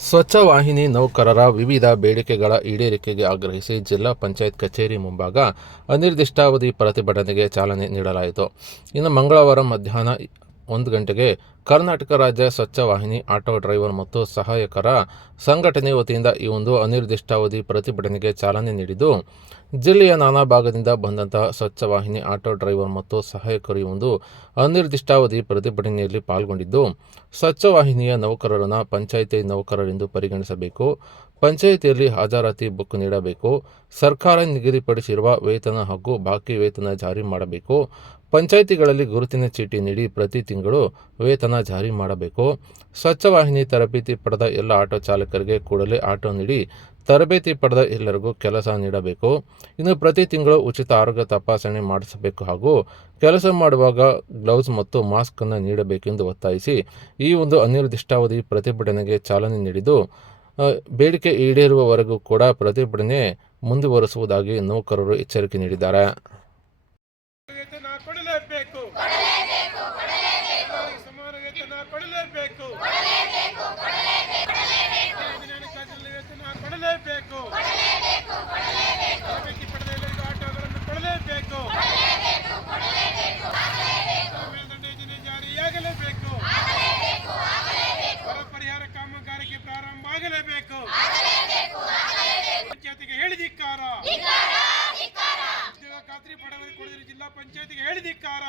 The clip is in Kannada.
ಸ್ವಚ್ಛ ವಾಹಿನಿ ನೌಕರರ ವಿವಿಧ ಬೇಡಿಕೆಗಳ ಈಡೇರಿಕೆಗೆ ಆಗ್ರಹಿಸಿ ಜಿಲ್ಲಾ ಪಂಚಾಯತ್ ಕಚೇರಿ ಮುಂಭಾಗ ಅನಿರ್ದಿಷ್ಟಾವಧಿ ಪ್ರತಿಭಟನೆಗೆ ಚಾಲನೆ ನೀಡಲಾಯಿತು. ಇನ್ನು ಮಂಗಳವಾರ ಮಧ್ಯಾಹ್ನ ಒಂದು ಗಂಟೆಗೆ ಕರ್ನಾಟಕ ರಾಜ್ಯ ಸ್ವಚ್ಛ ವಾಹಿನಿ, ಆಟೋ ಡ್ರೈವರ್ ಮತ್ತು ಸಹಾಯಕರ ಸಂಘಟನೆ ವತಿಯಿಂದ ಈ ಒಂದು ಅನಿರ್ದಿಷ್ಟಾವಧಿ ಪ್ರತಿಭಟನೆಗೆ ಚಾಲನೆ ನೀಡಿದ್ದು, ಜಿಲ್ಲೆಯ ನಾನಾ ಭಾಗದಿಂದ ಬಂದಂತಹ ಸ್ವಚ್ಛ ವಾಹಿನಿ, ಆಟೋ ಡ್ರೈವರ್ ಮತ್ತು ಸಹಾಯಕರು ಈ ಒಂದು ಅನಿರ್ದಿಷ್ಟಾವಧಿ ಪ್ರತಿಭಟನೆಯಲ್ಲಿ ಪಾಲ್ಗೊಂಡಿದ್ದು, ಸ್ವಚ್ಛ ವಾಹಿನಿಯ ನೌಕರರನ್ನು ಪಂಚಾಯಿತಿ ನೌಕರರೆಂದು ಪರಿಗಣಿಸಬೇಕು, ಪಂಚಾಯಿತಿಯಲ್ಲಿ ಹಾಜರಾತಿ ಬುಕ್ ನೀಡಬೇಕು, ಸರ್ಕಾರ ನಿಗದಿಪಡಿಸಿರುವ ವೇತನ ಹಾಗೂ ಬಾಕಿ ವೇತನ ಜಾರಿ ಮಾಡಬೇಕು, ಪಂಚಾಯಿತಿಗಳಲ್ಲಿ ಗುರುತಿನ ಚೀಟಿ ನೀಡಿ ಪ್ರತಿ ತಿಂಗಳು ವೇತನ ಜಾರಿ ಮಾಡಬೇಕು. ಸ್ವಚ್ಛ ವಾಹಿನಿ ತರಬೇತಿ ಪಡೆದ ಎಲ್ಲ ಆಟೋ ಚಾಲಕರಿಗೆ ಕೂಡಲೇ ಆಟೋ ನೀಡಿ ತರಬೇತಿ ಪಡೆದ ಎಲ್ಲರಿಗೂ ಕೆಲಸ ನೀಡಬೇಕು. ಇನ್ನು ಪ್ರತಿ ತಿಂಗಳು ಉಚಿತ ಆರೋಗ್ಯ ತಪಾಸಣೆ ಮಾಡಿಸಬೇಕು ಹಾಗೂ ಕೆಲಸ ಮಾಡುವಾಗ ಗ್ಲೌಸ್ ಮತ್ತು ಮಾಸ್ಕ್ ಅನ್ನು ನೀಡಬೇಕೆಂದು ಒತ್ತಾಯಿಸಿ ಈ ಒಂದು ಅನಿರ್ದಿಷ್ಟಾವಧಿ ಪ್ರತಿಭಟನೆಗೆ ಚಾಲನೆ ನೀಡಿದ್ದು ಬೇಡಿಕೆ ಈಡೇರುವವರೆಗೂ ಕೂಡ ಪ್ರತಿಭಟನೆ ಮುಂದುವರಿಸುವುದಾಗಿ ನೌಕರರು ಎಚ್ಚರಿಕೆ ನೀಡಿದ್ದಾರೆ. ಕೊಡಿದ್ರೆ ಜಿಲ್ಲಾ ಪಂಚಾಯತಿಗೆ ಹೇಳಿ ಧಿಕ್ಕಾರ.